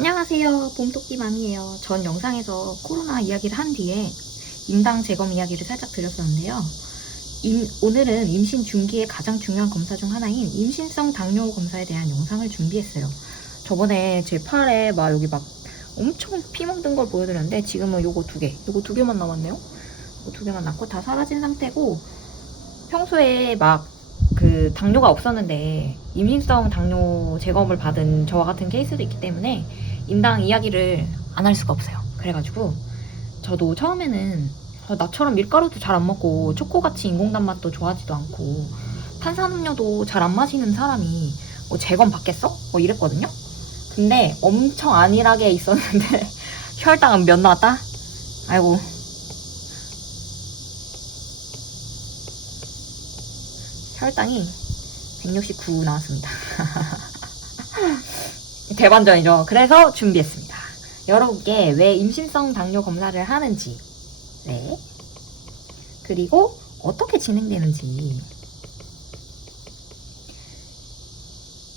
안녕하세요. 봄토끼맘이에요. 전 영상에서 코로나 이야기를 한 뒤에 임당 재검 이야기를 살짝 드렸었는데요. 오늘은 임신 중기의 가장 중요한 검사 중 하나인 임신성 당뇨 검사에 대한 영상을 준비했어요. 저번에 제 팔에 막 여기 막 엄청 피멍 든 걸 보여드렸는데 지금은 요거 두 개만 남았네요. 요거 두 개만 남고 다 사라진 상태고, 평소에 막 그 당뇨가 없었는데 임신성 당뇨 재검을 받은 저와 같은 케이스도 있기 때문에 임당 이야기를 안 할 수가 없어요. 그래가지고 저도 처음에는 나처럼 밀가루도 잘 안 먹고 초코같이 인공단 맛도 좋아하지도 않고 탄산음료도 잘 안 마시는 사람이 뭐 재검 받겠어? 뭐 이랬거든요. 근데 엄청 안일하게 있었는데 혈당은 몇 나왔다? 아이고, 혈당이 169 나왔습니다. 대반전이죠. 그래서 준비했습니다. 여러분께 왜 임신성 당뇨 검사를 하는지, 네, 그리고 어떻게 진행되는지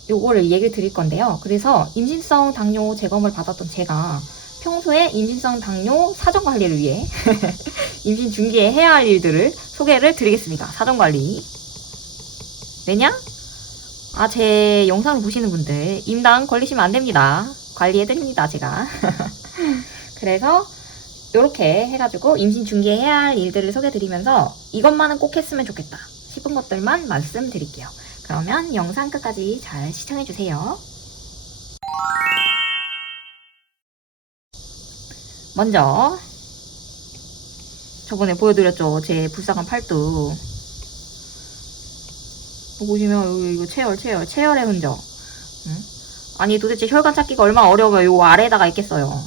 요거를 얘기를 드릴 건데요. 그래서 임신성 당뇨 재검을 받았던 제가 평소에 임신성 당뇨 사정관리를 위해 임신 중기에 해야 할 일들을 소개를 드리겠습니다. 사정관리. 왜냐? 제 영상을 보시는 분들 임당 걸리시면 안 됩니다. 관리해드립니다, 제가. 그래서 이렇게 해가지고 임신 중기에 해야 할 일들을 소개드리면서 이것만은 꼭 했으면 좋겠다 싶은 것들만 말씀드릴게요. 그러면 영상 끝까지 잘 시청해주세요. 먼저 저번에 보여드렸죠, 제 불쌍한 팔뚝. 보시면 이거 체열의 흔적. 응? 아니 도대체 혈관 찾기가 얼마나 어려워요. 요 아래에다가 있겠어요.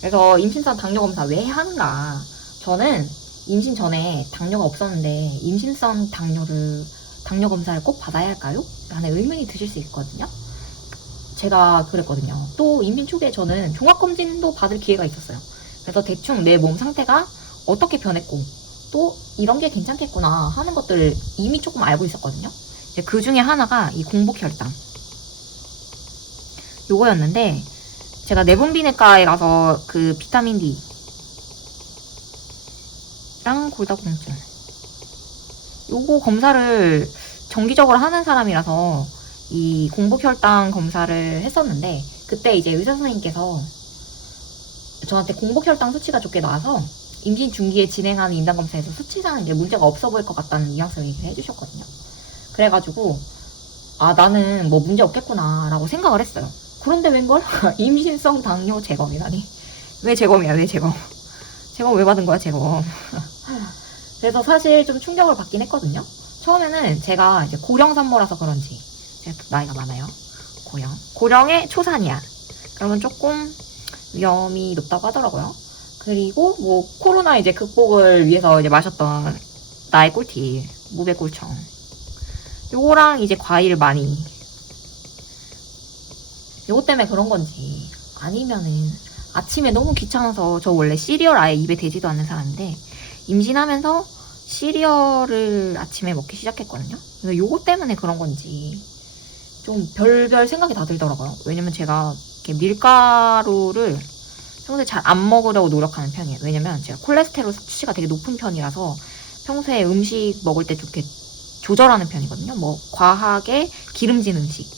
그래서 임신성 당뇨 검사 왜 하는가? 저는 임신 전에 당뇨가 없었는데 임신성 당뇨 검사를 꼭 받아야 할까요? 라는 의문이 드실 수 있거든요. 제가 그랬거든요. 또 임신 초기에 저는 종합검진도 받을 기회가 있었어요. 그래서 대충 내 몸 상태가 어떻게 변했고 또 이런 게 괜찮겠구나 하는 것들을 이미 조금 알고 있었거든요. 그 중에 하나가 이 공복혈당 요거였는데, 제가 내분비내과에 가서 그 비타민 D랑 골다공증 요거 검사를 정기적으로 하는 사람이라서 이 공복혈당 검사를 했었는데, 그때 이제 의사 선생님께서 저한테 공복혈당 수치가 좋게 나와서 임신 중기에 진행하는 임당검사에서 수치상은 이제 문제가 없어 보일 것 같다는 뉘앙스를 얘기를 해주셨거든요. 그래가지고 나는 뭐 문제 없겠구나 라고 생각을 했어요. 그런데 웬걸? 임신성 당뇨 재검이라니. 왜 재검이야, 왜 재검? 재검 왜 받은 거야, 재검? 그래서 사실 좀 충격을 받긴 했거든요. 처음에는 제가 이제 고령 산모라서 그런지, 제가 나이가 많아요. 고령의 초산이야. 그러면 조금 위험이 높다고 하더라고요. 그리고 뭐 코로나 이제 극복을 위해서 이제 마셨던 나의 꿀팁, 무배꿀청. 요거랑 이제 과일 많이. 요거 때문에 그런 건지 아니면은 아침에 너무 귀찮아서, 저 원래 시리얼 아예 입에 대지도 않는 사람인데 임신하면서 시리얼을 아침에 먹기 시작했거든요. 그래서 요거 때문에 그런 건지 좀 별별 생각이 다 들더라고요. 왜냐면 제가 이렇게 밀가루를 평소에 잘 안 먹으려고 노력하는 편이에요. 왜냐면 제가 콜레스테롤 수치가 되게 높은 편이라서 평소에 음식 먹을 때 좋게 조절하는 편이거든요. 뭐 과하게 기름진 음식,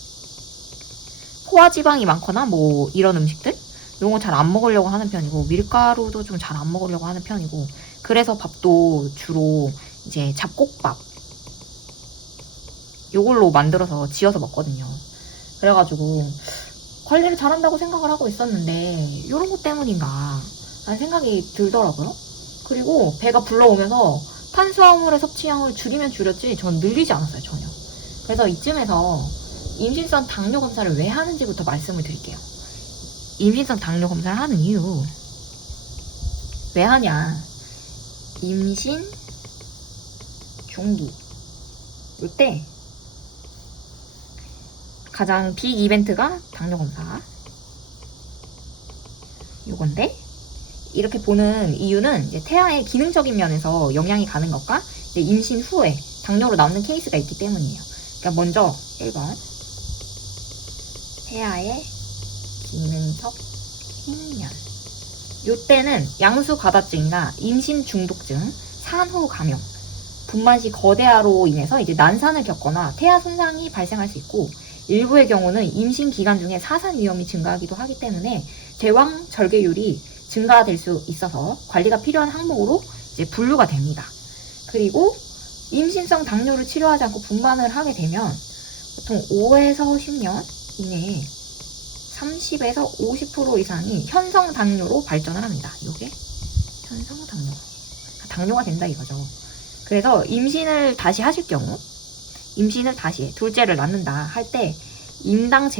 포화지방이 많거나 뭐 이런 음식들 이런 거 잘 안 먹으려고 하는 편이고, 밀가루도 좀 잘 안 먹으려고 하는 편이고, 그래서 밥도 주로 이제 잡곡밥 요걸로 만들어서 지어서 먹거든요. 그래가지고 관리를 잘한다고 생각을 하고 있었는데 이런 것 때문인가 라는 생각이 들더라고요. 그리고 배가 불러오면서 탄수화물의 섭취량을 줄이면 줄였지 전 늘리지 않았어요, 전혀. 그래서 이쯤에서 임신성 당뇨 검사를 왜 하는지부터 말씀을 드릴게요. 임신성 당뇨 검사를 하는 이유. 왜 하냐? 임신 중기 이때 가장 빅 이벤트가 당뇨 검사 요건데, 이렇게 보는 이유는 이제 태아의 기능적인 면에서 영향이 가는 것과 이제 임신 후에 당뇨로 남는 케이스가 있기 때문이에요. 그러니까 먼저 1번 태아의 기능적 흰면. 요때는 양수 과다증이나 임신 중독증, 산후 감염, 분만 시 거대화로 인해서 이제 난산을 겪거나 태아 손상이 발생할 수 있고, 일부의 경우는 임신 기간 중에 사산 위험이 증가하기도 하기 때문에 제왕 절개율이 증가될 수 있어서 관리가 필요한 항목으로 이제 분류가 됩니다. 그리고 임신성 당뇨를 치료하지 않고 분만을 하게 되면 보통 5에서 10년 이내에 30에서 50% 이상이 현성 당뇨로 발전을 합니다. 이게 현성 당뇨. 당뇨가 된다 이거죠. 그래서 임신을 다시 하실 경우, 임신을 다시 둘째를 낳는다 할 때 임당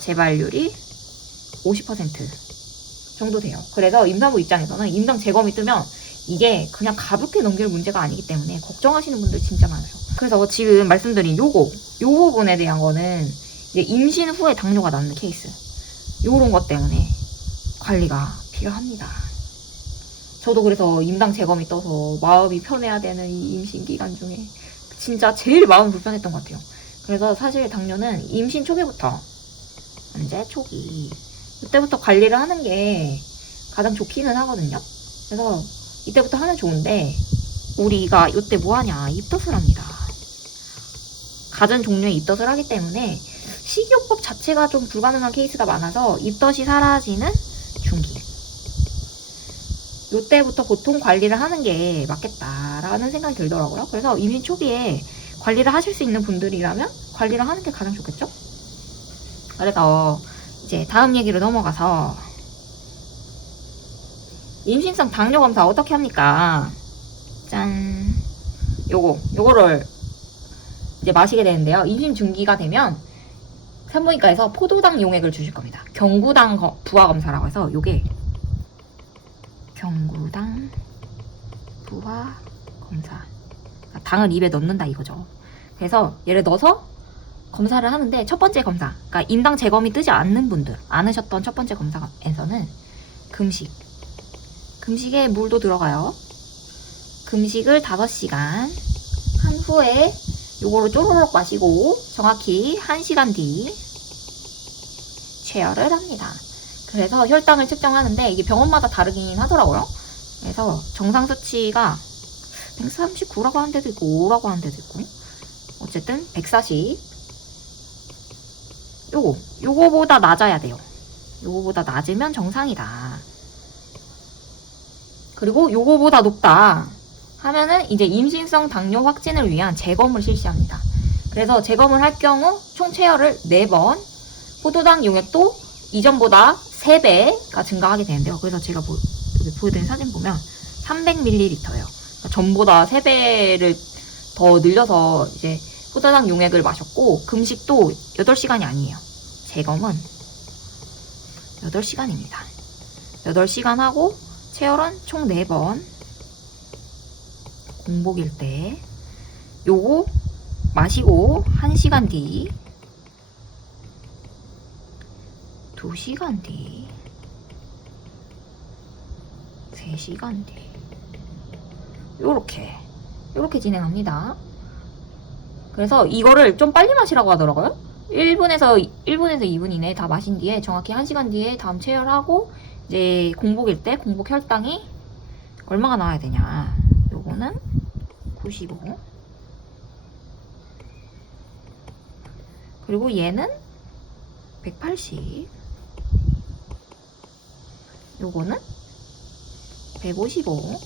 재발률이 50% 정도 돼요. 그래서 임산부 입장에서는 임당 재검이 뜨면 이게 그냥 가볍게 넘길 문제가 아니기 때문에 걱정하시는 분들 진짜 많아요. 그래서 지금 말씀드린 요 부분에 대한 거는 이제 임신 후에 당뇨가 나는 케이스, 요런 것 때문에 관리가 필요합니다. 저도 그래서 임당 재검이 떠서 마음이 편해야 되는 이 임신 기간 중에 진짜 제일 마음 불편했던 것 같아요. 그래서 사실 당뇨는 임신 초기부터, 현재 초기, 이때부터 관리를 하는 게 가장 좋기는 하거든요. 그래서 이때부터 하면 좋은데, 우리가 이때 뭐하냐, 입덧을 합니다. 갖은 종류의 입덧을 하기 때문에 식이요법 자체가 좀 불가능한 케이스가 많아서 입덧이 사라지는 중기, 이때부터 보통 관리를 하는 게 맞겠다라는 생각이 들더라고요. 그래서 임신 초기에 관리를 하실 수 있는 분들이라면 관리를 하는 게 가장 좋겠죠? 그래서 이제 다음 얘기로 넘어가서, 임신성 당뇨 검사 어떻게 합니까? 짠. 요거를 이제 마시게 되는데요. 임신 중기가 되면 산부인과에서 포도당 용액을 주실 겁니다. 경구당 부하 검사라고 해서, 요게 경구당 부하 검사. 당을 입에 넣는다 이거죠. 그래서 얘를 넣어서 검사를 하는데, 첫 번째 검사, 그러니까 임당 재검이 뜨지 않는 분들, 않으셨던 첫 번째 검사에서는 금식에 물도 들어가요. 금식을 5시간 한 후에 요거를 쪼르륵 마시고 정확히 1시간 뒤 체열을 합니다. 그래서 혈당을 측정하는데 이게 병원마다 다르긴 하더라고요. 그래서 정상 수치가 139라고 하는 데도 있고 5라고 하는 데도 있고, 어쨌든 140, 요거보다 낮아야 돼요. 요거보다 낮으면 정상이다. 그리고 요거보다 높다 하면은 이제 임신성 당뇨 확진을 위한 재검을 실시합니다. 그래서 재검을 할 경우 총 체열을 4번, 포도당 용액도 이전보다 3배가 증가하게 되는데요. 그래서 제가 여기 보여드린 사진 보면 300ml예요. 그러니까 전보다 3배를 더 늘려서 이제 포도당 용액을 마셨고, 금식도 8시간이 아니에요. 재검은 8시간입니다. 8시간 하고 체열은 총 4번. 공복일 때 요거 마시고 1시간 뒤, 2시간 뒤, 3시간 뒤, 요렇게 진행합니다. 그래서 이거를 좀 빨리 마시라고 하더라고요. 1분에서 2분 이내에 다 마신 뒤에 정확히 1시간 뒤에 다음 체열하고, 이제 공복일 때 공복 혈당이 얼마가 나와야 되냐, 요거는 95, 그리고 얘는 180, 요거는 155,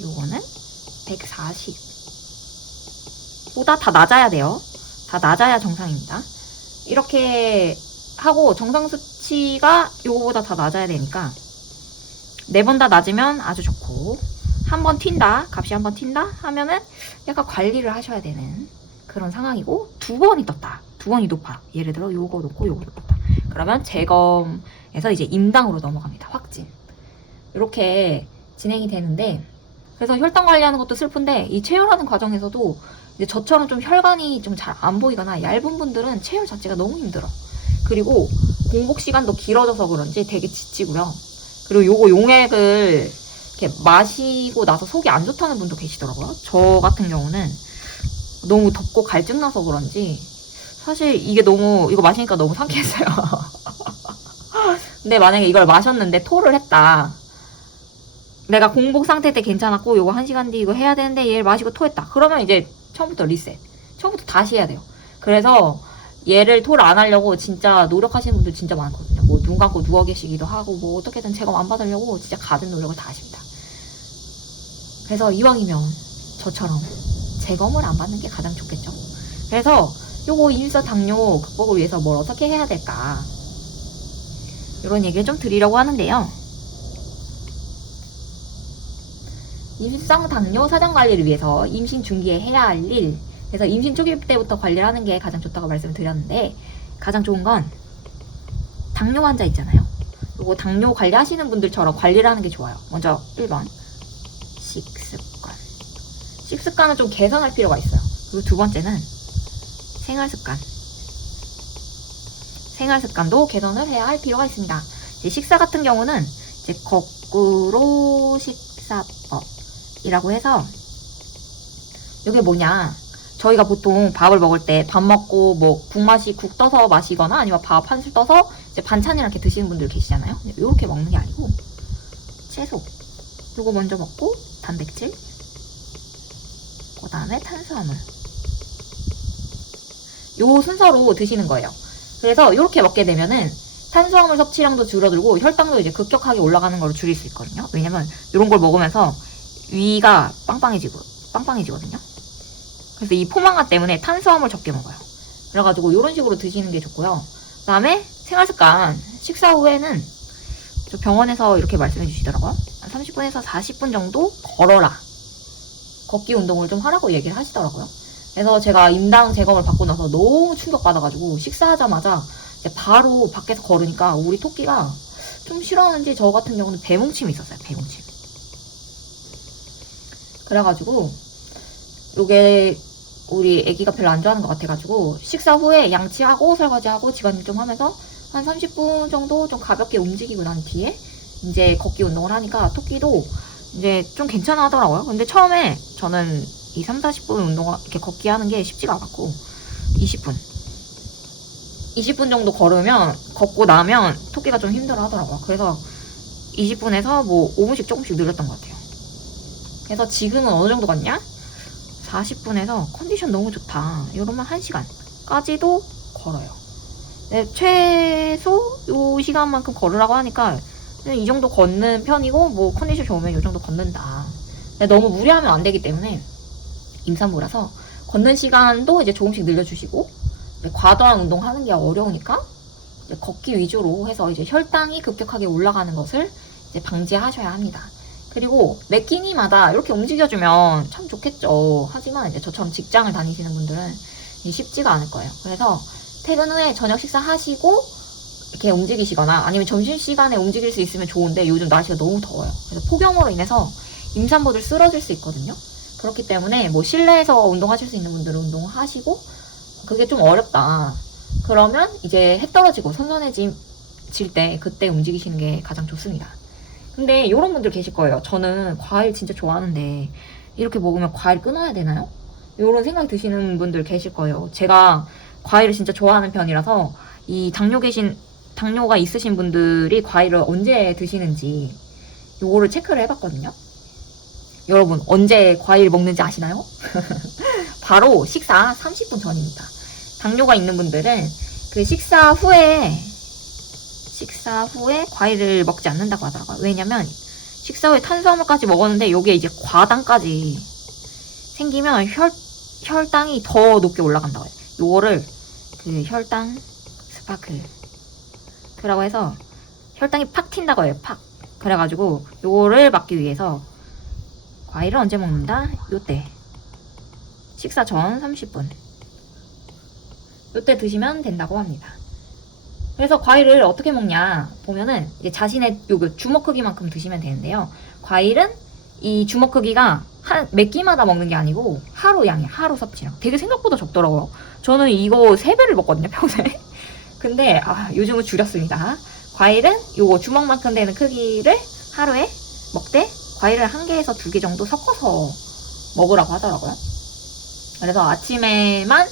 요거는 140 보다 다 낮아야 돼요. 다 낮아야 정상입니다. 이렇게 하고 정상 수치가 요거보다 다 낮아야 되니까 4번 다 낮으면 아주 좋고, 한 번 튄다, 값이 한 번 튄다 하면은 약간 관리를 하셔야 되는 그런 상황이고, 2번이 떴다, 2번이 높아, 예를 들어 요거 높고 요거 높다, 그러면 재검에서 이제 임당으로 넘어갑니다. 확진. 이렇게 진행이 되는데, 그래서 혈당 관리하는 것도 슬픈데 이 체열하는 과정에서도 이제 저처럼 좀 혈관이 좀 잘 안 보이거나 얇은 분들은 체열 자체가 너무 힘들어. 그리고 공복 시간도 길어져서 그런지 되게 지치고요. 그리고 요거 용액을 이렇게 마시고 나서 속이 안 좋다는 분도 계시더라고요. 저 같은 경우는 너무 덥고 갈증나서 그런지 사실 이게 이거 마시니까 너무 상쾌했어요. 근데 만약에 이걸 마셨는데 토를 했다. 내가 공복 상태 때 괜찮았고 요거 1시간 뒤 이거 해야 되는데 얘를 마시고 토했다. 그러면 이제 처음부터 리셋. 처음부터 다시 해야 돼요. 그래서 얘를 토를 안 하려고 진짜 노력하시는 분들 진짜 많거든요. 뭐 눈 감고 누워 계시기도 하고 뭐 어떻게든 제거 안 받으려고 진짜 가진 노력을 다 하십니다. 그래서 이왕이면 저처럼 재검을 안 받는 게 가장 좋겠죠. 그래서 요거 임사 당뇨 극복을 위해서 뭘 어떻게 해야 될까, 이런 얘기를 좀 드리려고 하는데요. 임상 당뇨 사전 관리를 위해서 임신 중기에 해야 할 일, 그래서 임신 초기 때부터 관리를 하는 게 가장 좋다고 말씀을 드렸는데, 가장 좋은 건 당뇨 환자 있잖아요. 요거 당뇨 관리하시는 분들처럼 관리를 하는 게 좋아요. 먼저 1번 식습관. 식습관을 좀 개선할 필요가 있어요. 그리고 두 번째는 생활습관. 생활습관도 개선을 해야 할 필요가 있습니다. 이제 식사 같은 경우는 이제 거꾸로 식사법이라고 해서, 이게 뭐냐, 저희가 보통 밥을 먹을 때 밥 먹고 뭐 국 떠서 마시거나 아니면 밥 한 술 떠서 이제 반찬이랑 이렇게 드시는 분들 계시잖아요. 이렇게 먹는 게 아니고 채소 요거 먼저 먹고 단백질, 그 다음에 탄수화물, 요 순서로 드시는 거예요. 그래서 이렇게 먹게 되면은 탄수화물 섭취량도 줄어들고 혈당도 이제 급격하게 올라가는 걸 줄일 수 있거든요. 왜냐면 이런 걸 먹으면서 위가 빵빵해지거든요. 그래서 이 포만감 때문에 탄수화물 적게 먹어요. 그래가지고 이런 식으로 드시는 게 좋고요. 그 다음에 생활습관, 식사 후에는 저 병원에서 이렇게 말씀해 주시더라고요. 30분에서 40분 정도 걸어라. 걷기 운동을 좀 하라고 얘기를 하시더라고요. 그래서 제가 임당 재검을 받고 나서 너무 충격받아가지고 식사하자마자 이제 바로 밖에서 걸으니까 우리 토끼가 좀 싫어하는지 저 같은 경우는 배뭉침이 있었어요. 배뭉침. 그래가지고 요게 우리 애기가 별로 안 좋아하는 것 같아가지고 식사 후에 양치하고 설거지하고 집안일 좀 하면서 한 30분 정도 좀 가볍게 움직이고 난 뒤에 이제 걷기 운동을 하니까 토끼도 이제 좀 괜찮아 하더라고요. 근데 처음에 저는 이 30-40분 운동 이렇게 걷기 하는 게 쉽지가 않았고 20분 정도 걷고 나면 토끼가 좀 힘들어 하더라고요. 그래서 20분에서 뭐 5분씩 조금씩 늘렸던 것 같아요. 그래서 지금은 어느 정도 걷냐? 40분에서 컨디션 너무 좋다 이러면 1시간까지도 걸어요. 네, 최소 요 시간만큼 걸으라고 하니까 이 정도 걷는 편이고, 뭐 컨디션 좋으면 이 정도 걷는다. 너무 무리하면 안 되기 때문에 임산부라서 걷는 시간도 이제 조금씩 늘려주시고, 과도한 운동하는 게 어려우니까 걷기 위주로 해서 이제 혈당이 급격하게 올라가는 것을 이제 방지하셔야 합니다. 그리고 매 끼니마다 이렇게 움직여주면 참 좋겠죠. 하지만 이제 저처럼 직장을 다니시는 분들은 쉽지가 않을 거예요. 그래서 퇴근 후에 저녁 식사하시고 이렇게 움직이시거나 아니면 점심시간에 움직일 수 있으면 좋은데 요즘 날씨가 너무 더워요. 그래서 폭염으로 인해서 임산부들 쓰러질 수 있거든요. 그렇기 때문에 뭐 실내에서 운동하실 수 있는 분들은 운동하시고, 그게 좀 어렵다 그러면 이제 해 떨어지고 선선해질 때 그때 움직이시는 게 가장 좋습니다. 근데 이런 분들 계실 거예요. 저는 과일 진짜 좋아하는데 이렇게 먹으면 과일 끊어야 되나요? 이런 생각이 드시는 분들 계실 거예요. 제가 과일을 진짜 좋아하는 편이라서 이 당뇨가 있으신 분들이 과일을 언제 드시는지 요거를 체크를 해봤거든요. 여러분 언제 과일 먹는지 아시나요? 바로 식사 30분 전입니다. 당뇨가 있는 분들은 그 식사 후에 과일을 먹지 않는다고 하더라고요. 왜냐면 식사 후에 탄수화물까지 먹었는데 요게 이제 과당까지 생기면 혈당이 더 높게 올라간다고 해요. 요거를 그 혈당 스파크라고 해서 혈당이 팍 튄다고 해요. 팍. 그래가지고 요거를 막기 위해서 과일을 언제 먹는다? 요때 식사 전 30분 요때 드시면 된다고 합니다. 그래서 과일을 어떻게 먹냐 보면은 이제 자신의 요 주먹 크기만큼 드시면 되는데요. 과일은 이 주먹 크기가 몇 끼마다 먹는 게 아니고 하루 양이에요. 하루 섭취량. 되게 생각보다 적더라고요. 저는 이거 3배를 먹거든요, 평소에. 근데 요즘은 줄였습니다. 과일은 요거 주먹만큼 되는 크기를 하루에 먹되 과일을 1개에서 2개 정도 섞어서 먹으라고 하더라고요. 그래서 아침에만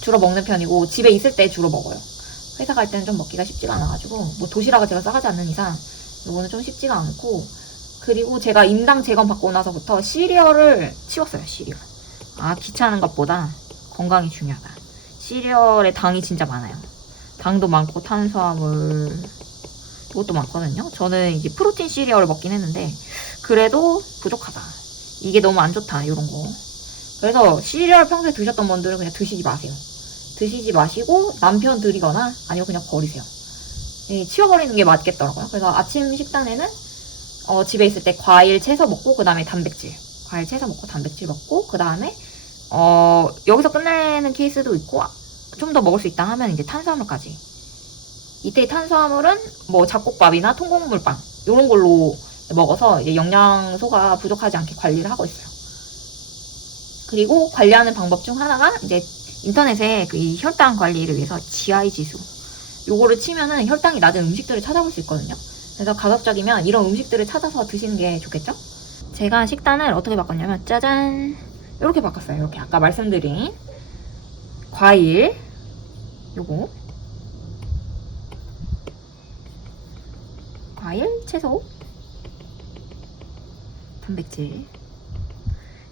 주로 먹는 편이고 집에 있을 때 주로 먹어요. 회사 갈 때는 좀 먹기가 쉽지가 않아가지고 뭐 도시락을 제가 싸가지 않는 이상 이거는 좀 쉽지가 않고 그리고 제가 임당 재검 받고 나서부터 시리얼을 치웠어요. 시리얼. 아 귀찮은 것보다 건강이 중요하다. 시리얼에 당이 진짜 많아요. 당도 많고 탄수화물 이것도 많거든요. 저는 이제 프로틴 시리얼을 먹긴 했는데 그래도 부족하다. 이게 너무 안 좋다 이런 거. 그래서 시리얼 평소에 드셨던 분들은 그냥 드시지 마세요. 드시지 마시고 남편 드리거나 아니면 그냥 버리세요. 치워버리는 게 맞겠더라고요. 그래서 아침 식단에는 집에 있을 때 과일 채소 먹고 그 다음에 단백질 과일 채소 먹고 단백질 먹고 그 다음에 여기서 끝내는 케이스도 있고 좀 더 먹을 수 있다 하면 이제 탄수화물까지. 이때 탄수화물은 뭐 잡곡밥이나 통곡물빵 이런 걸로 먹어서 이제 영양소가 부족하지 않게 관리를 하고 있어요. 그리고 관리하는 방법 중 하나가 이제 인터넷에 이 혈당 관리를 위해서 GI 지수 요거를 치면은 혈당이 낮은 음식들을 찾아볼 수 있거든요. 그래서 가급적이면 이런 음식들을 찾아서 드시는 게 좋겠죠? 제가 식단을 어떻게 바꿨냐면 짜잔 이렇게 바꿨어요. 이렇게 아까 말씀드린 과일 요거 과일, 채소, 단백질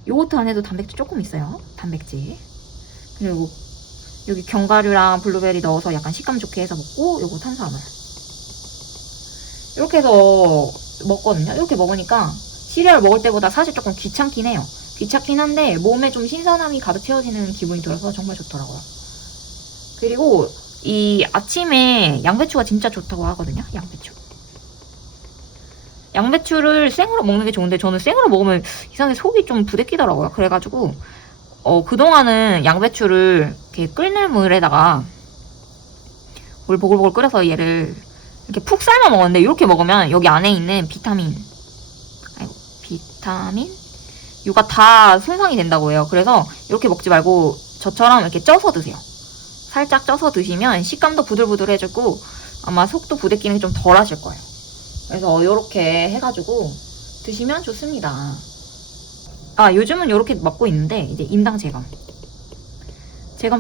요거트 안에도 단백질 조금 있어요. 단백질 그리고 여기 견과류랑 블루베리 넣어서 약간 식감 좋게 해서 먹고 요거 탄수화물 이렇게 해서 먹거든요. 이렇게 먹으니까 시리얼 먹을 때보다 사실 조금 귀찮긴 해요. 귀찮긴 한데 몸에 좀 신선함이 가득 채워지는 기분이 들어서 정말 좋더라고요. 그리고 이 아침에 양배추가 진짜 좋다고 하거든요. 양배추를 생으로 먹는 게 좋은데 저는 생으로 먹으면 이상하게 속이 좀 부대끼더라고요. 그래가지고 그동안은 양배추를 이렇게 끓는 물에다가 물 보글보글 끓여서 얘를 이렇게 푹 삶아 먹었는데 이렇게 먹으면 여기 안에 있는 비타민 이가 다 손상이 된다고 해요. 그래서 이렇게 먹지 말고 저처럼 이렇게 쪄서 드세요. 살짝 쪄서 드시면 식감도 부들부들해지고 아마 속도 부대끼는 게 좀 덜 하실 거예요. 그래서 이렇게 해가지고 드시면 좋습니다. 요즘은 이렇게 먹고 있는데 이제 임당 재검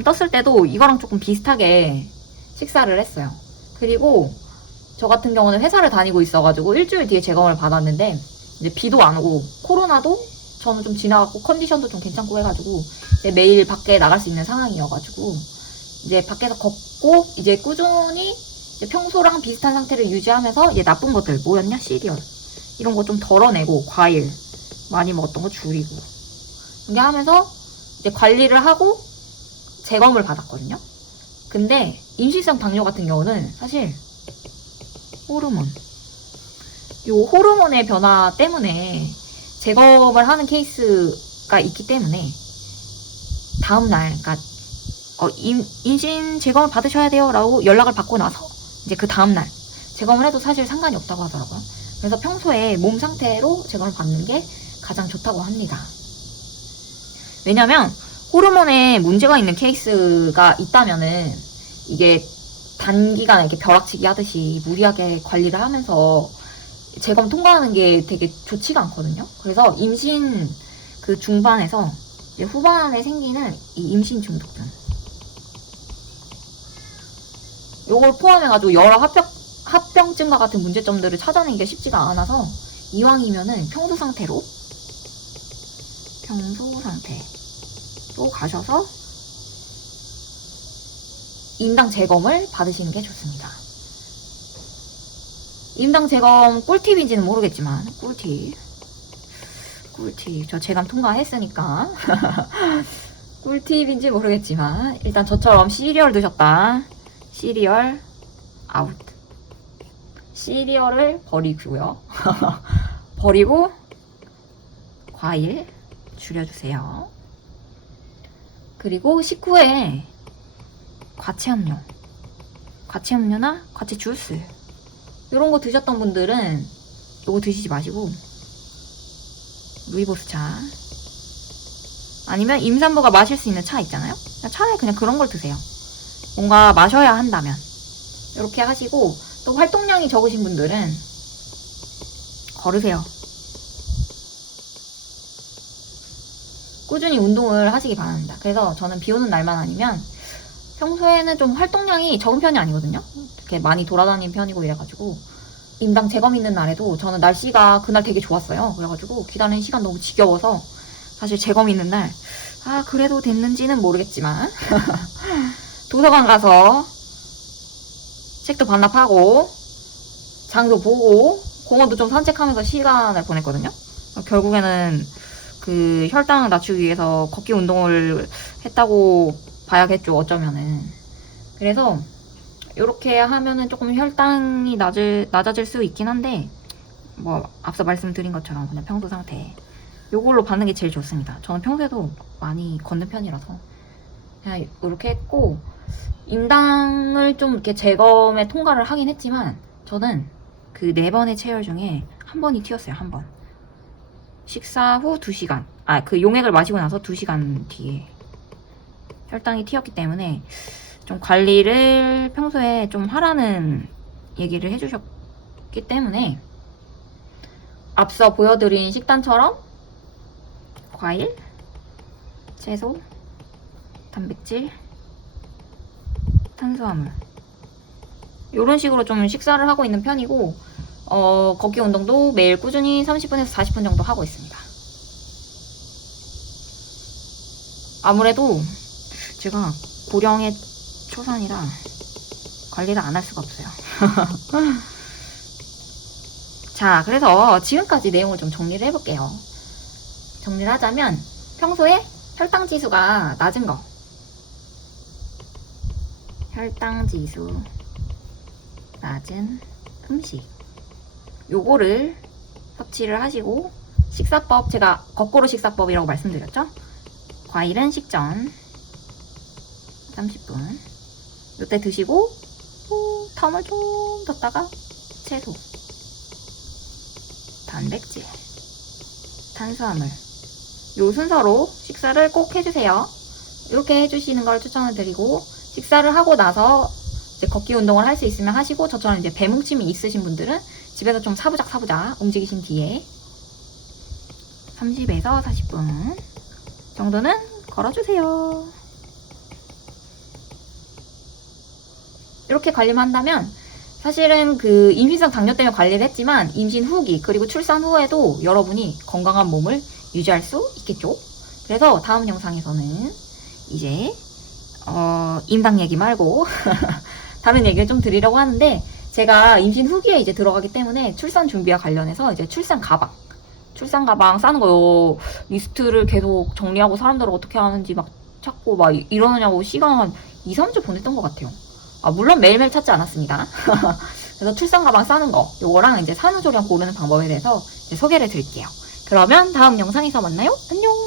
떴을 때도 이거랑 조금 비슷하게 식사를 했어요. 그리고 저 같은 경우는 회사를 다니고 있어가지고 일주일 뒤에 재검을 받았는데 이제 비도 안 오고 코로나도 저는 좀 지나갔고 컨디션도 좀 괜찮고 해가지고 이제 매일 밖에 나갈 수 있는 상황이어가지고 이제 밖에서 걷고 이제 꾸준히 이제 평소랑 비슷한 상태를 유지하면서 이제 나쁜 것들 뭐였냐 시리얼 이런 거 좀 덜어내고 과일 많이 먹었던 거 줄이고 이렇게 하면서 이제 관리를 하고 재검을 받았거든요. 근데 임신성 당뇨 같은 경우는 사실 호르몬의 변화 때문에 재검을 하는 케이스가 있기 때문에 다음날 그러니까 임신 재검을 받으셔야 돼요 라고 연락을 받고 나서 이제 그 다음날 재검을 해도 사실 상관이 없다고 하더라고요. 그래서 평소에 몸 상태로 재검을 받는 게 가장 좋다고 합니다. 왜냐면 호르몬에 문제가 있는 케이스가 있다면은 이게 단기간에 이렇게 벼락치기 하듯이 무리하게 관리를 하면서 재검 통과하는 게 되게 좋지가 않거든요. 그래서 임신 그 중반에서 이제 후반에 생기는 이 임신 중독증 요걸 포함해가지고 여러 합병증과 같은 문제점들을 찾아내는 게 쉽지가 않아서 이왕이면은 평소 상태로 가셔서 임당 재검을 받으시는 게 좋습니다. 임당 재검 꿀팁인지는 모르겠지만 꿀팁 저 재검 통과했으니까 꿀팁인지 모르겠지만 일단 저처럼 시리얼 드셨다 시리얼 아웃 시리얼을 버리고요. 버리고 과일 줄여주세요. 그리고 식후에 과채음료나 과채 주스 이런 거 드셨던 분들은 이거 드시지 마시고 루이보스 차 아니면 임산부가 마실 수 있는 차 있잖아요. 차라리 그냥 그런 걸 드세요. 뭔가 마셔야 한다면 이렇게 하시고 또 활동량이 적으신 분들은 걸으세요. 꾸준히 운동을 하시기 바랍니다. 그래서 저는 비 오는 날만 아니면 평소에는 좀 활동량이 적은 편이 아니거든요. 이렇게 많이 돌아다니는 편이고 이래가지고 임당 재검 있는 날에도 저는 날씨가 그날 되게 좋았어요. 그래가지고 기다리는 시간 너무 지겨워서 사실 재검 있는 날 그래도 됐는지는 모르겠지만 도서관 가서 책도 반납하고 장도 보고 공원도 좀 산책하면서 시간을 보냈거든요. 결국에는 그 혈당을 낮추기 위해서 걷기 운동을 했다고 봐야겠죠, 어쩌면은. 그래서 이렇게 하면은 조금 혈당이 낮아질 수 있긴 한데, 뭐 앞서 말씀드린 것처럼 그냥 평소 상태 요걸로 받는 게 제일 좋습니다. 저는 평소에도 많이 걷는 편이라서 그냥 이렇게 했고, 임당을 좀 이렇게 재검에 통과를 하긴 했지만 저는 그 4번의 체열 중에 한 번이 튀었어요. 한 번. 식사 후 2시간, 그 용액을 마시고 나서 2시간 뒤에 혈당이 튀었기 때문에 좀 관리를 평소에 좀 하라는 얘기를 해주셨기 때문에 앞서 보여드린 식단처럼 과일, 채소, 단백질, 탄수화물 이런 식으로 좀 식사를 하고 있는 편이고, 걷기 운동도 매일 꾸준히 30분에서 40분 정도 하고 있습니다. 아무래도 제가 고령의 초산이라 관리를 안 할 수가 없어요. 자, 그래서 지금까지 내용을 좀 정리를 해볼게요. 정리를 하자면 평소에 혈당 지수가 낮은 거, 혈당 지수 낮은 음식, 요거를 섭취를 하시고, 식사법, 제가 거꾸로 식사법이라고 말씀드렸죠? 과일은 식전 30분 요때 드시고 텀을 좀 뒀다가 채소, 단백질, 탄수화물 요 순서로 식사를 꼭 해주세요. 이렇게 해주시는 걸 추천을 드리고, 식사를 하고 나서 이제 걷기 운동을 할 수 있으면 하시고, 저처럼 이제 배뭉침이 있으신 분들은 집에서 좀 사부작 움직이신 뒤에 30에서 40분 정도는 걸어주세요. 이렇게 관리만 한다면 사실은 그 임신성 당뇨 때문에 관리를 했지만 임신 후기 그리고 출산 후에도 여러분이 건강한 몸을 유지할 수 있겠죠. 그래서 다음 영상에서는 이제 임당 얘기 말고 다른 얘기를 좀 드리려고 하는데, 제가 임신 후기에 이제 들어가기 때문에 출산 준비와 관련해서 이제 출산 가방 싸는 거 리스트를 계속 정리하고 사람들을 어떻게 하는지 막 찾고 막 이러느냐고 시간 한 2, 3주 보냈던 것 같아요. 물론 매일매일 찾지 않았습니다. 그래서 출산 가방 싸는 거, 요거랑 이제 산후조리원 고르는 방법에 대해서 이제 소개를 드릴게요. 그러면 다음 영상에서 만나요. 안녕!